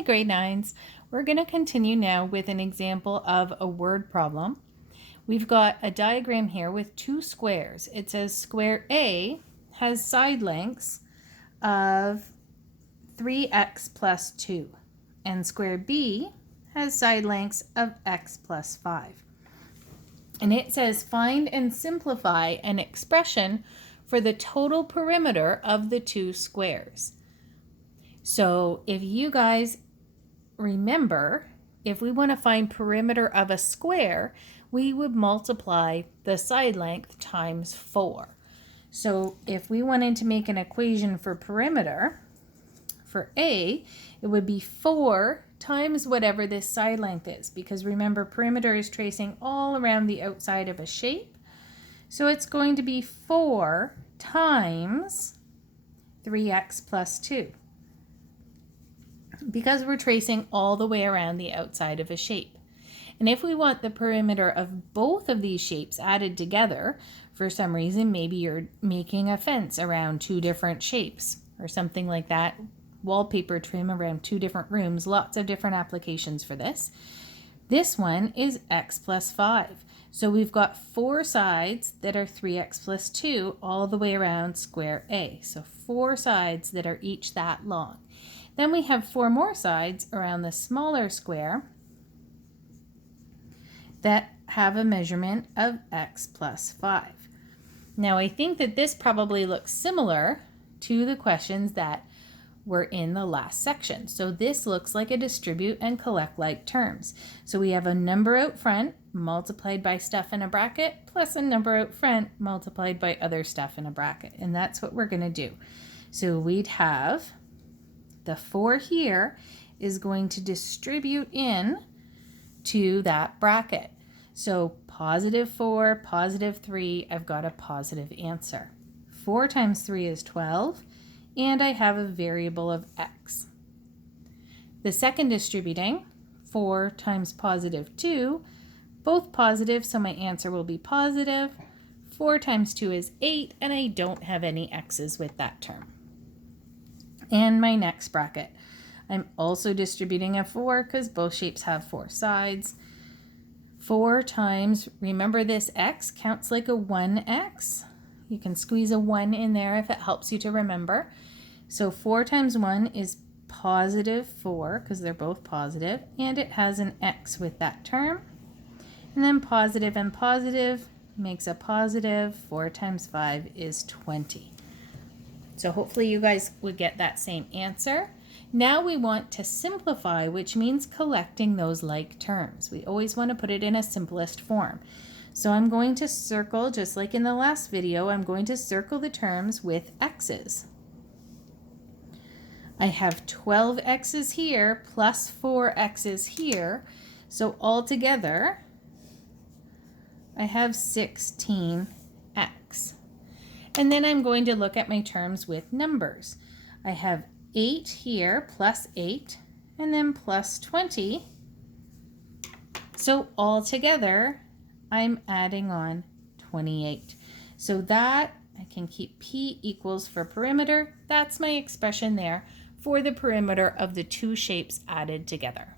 Hi grade 9s. We're going to continue now with an example of a word problem. We've got a diagram here with two squares. It says square A has side lengths of 3x plus 2 and square B has side lengths of x plus 5. And it says find and simplify an expression for the total perimeter of the two squares. So if you guys remember, if we want to find perimeter of a square, we would multiply the side length times 4. So if we wanted to make an equation for perimeter, for A, it would be 4 times whatever this side length is, because remember, perimeter is tracing all around the outside of a shape. So it's going to be 4 times 3x plus 2. Because we're tracing all the way around the outside of a shape. And if we want the perimeter of both of these shapes added together, for some reason, maybe you're making a fence around two different shapes or something like that, wallpaper trim around two different rooms, lots of different applications for this. This one is x plus 5. So we've got 4 sides that are 3x plus 2 all the way around square A. So 4 sides that are each that long. Then we have 4 more sides around the smaller square that have a measurement of x plus 5. Now I think that this probably looks similar to the questions that were in the last section. So this looks like a distribute and collect like terms. So we have a number out front multiplied by stuff in a bracket plus a number out front multiplied by other stuff in a bracket. And that's what we're going to do. So we'd have the 4 here is going to distribute in to that bracket. So positive 4, positive 3, I've got a positive answer. 4 times 3 is 12, and I have a variable of x. The second distributing, 4 times positive 2, both positive, so my answer will be positive. 4 times 2 is 8, and I don't have any x's with that term. And my next bracket, I'm also distributing a 4 because both shapes have 4 sides. 4 times, remember this x counts like a 1x. You can squeeze a 1 in there if it helps you to remember. So 4 times 1 is positive 4 because they're both positive, and it has an x with that term. And then positive and positive makes a positive. 4 times 5 is 20. So hopefully you guys would get that same answer. Now we want to simplify, which means collecting those like terms. We always want to put it in a simplest form. So I'm going to circle, just like in the last video, I'm going to circle the terms with x's. I have 12 x's here plus 4 x's here. So altogether, I have 16x. And then I'm going to look at my terms with numbers. I have 8 here plus 8 and then plus 20. So altogether, I'm adding on 28. So that I can keep P equals for perimeter. That's my expression there for the perimeter of the two shapes added together.